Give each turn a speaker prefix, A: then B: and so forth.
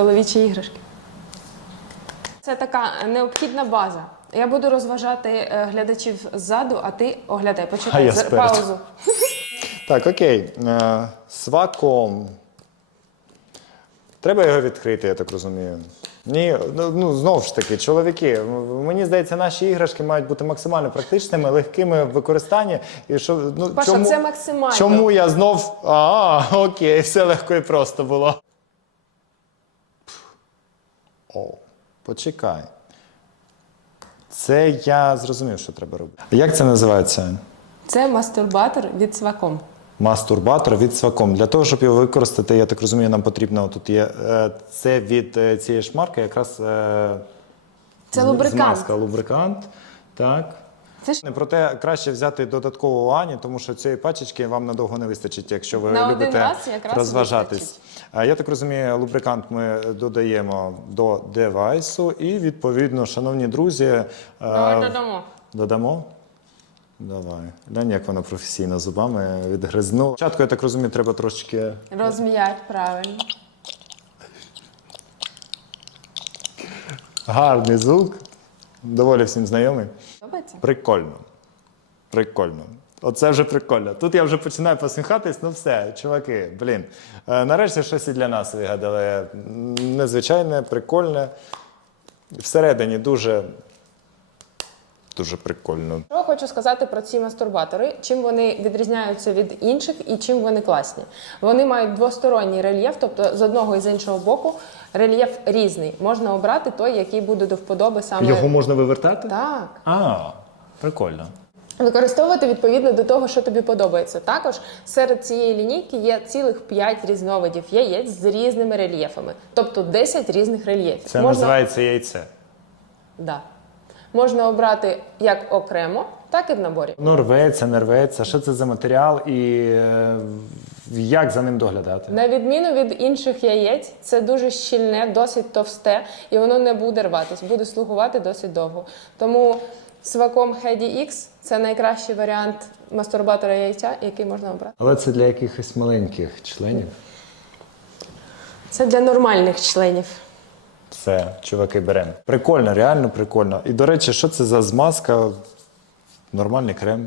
A: чоловічі іграшки. Це така необхідна база. Я буду розважати е, глядачів ззаду, а ти оглядай.
B: А
A: Почекай
B: я
A: з-
B: спереду.
A: паузу.
B: Так, окей. Е, Сваком. Треба його відкрити, я так розумію. Ні, ну, ну знову ж таки, чоловіки, м- мені здається, наші іграшки мають бути максимально практичними, легкими в використанні. І що, ну,
A: Паша,
B: чому,
A: це максимально.
B: Чому я знов. А, окей, все легко і просто було. О, почекай. Це я зрозумів, що треба робити. Як це називається?
A: Це мастурбатор від сваком.
B: Мастурбатор від сваком. Для того, щоб його використати, я так розумію, нам потрібно тут є. е, Це від е, цієї шмарки якраз е,
A: Це лубрикант.
B: змазка, лубрикант. Так.
A: Це ж
B: Проте краще взяти додатково у Ані, тому що цієї пачечки вам надовго не вистачить, якщо ви
A: На один
B: любите
A: раз якраз
B: розважатись.
A: вистачить.
B: Я так розумію, лубрикант ми додаємо до девайсу, і відповідно, шановні друзі, е,
A: Давай додамо.
B: Додамо? Давай. Глянь, як вона професійно зубами відгризнула. Спочатку, я так розумію, треба трошечки.
A: Розм'ять правильно.
B: Гарний звук. Доволі всім знайомий.
A: Подобається?
B: Прикольно. Прикольно. Оце вже прикольно. Тут я вже починаю посміхатись, ну все, чуваки, блін. Е, Нарешті щось і для нас вигадали. Незвичайне, прикольне. Всередині дуже. Дуже прикольно.
A: Що хочу сказати про ці мастурбатори, чим вони відрізняються від інших і чим вони класні. Вони мають двосторонній рельєф, тобто з одного і з іншого боку рельєф різний. Можна обрати той, який буде до вподоби саме його
B: можна вивертати?
A: так.
B: А, прикольно.
A: Використовувати відповідно до того, що тобі подобається. Також серед цієї лінійки є цілих 5 різновидів яєць з різними рельєфами, тобто 10 різних рельєфів.
B: Це називається яйце.
A: Да. Можна обрати як окремо, так і в наборі.
B: Ну, рветься, не рветься. Що це за матеріал і е, як за ним доглядати?
A: На відміну від інших яєць, це дуже щільне, досить товсте, і воно не буде рватись, буде слугувати досить довго. Тому сваком Hedy X це найкращий варіант мастурбатора яйця, який можна обрати.
B: Але це для якихось маленьких членів.
A: Це для нормальних членів.
B: Все, чуваки, беремо. Прикольно, реально прикольно. І до речі, що це за змазка? Нормальний крем.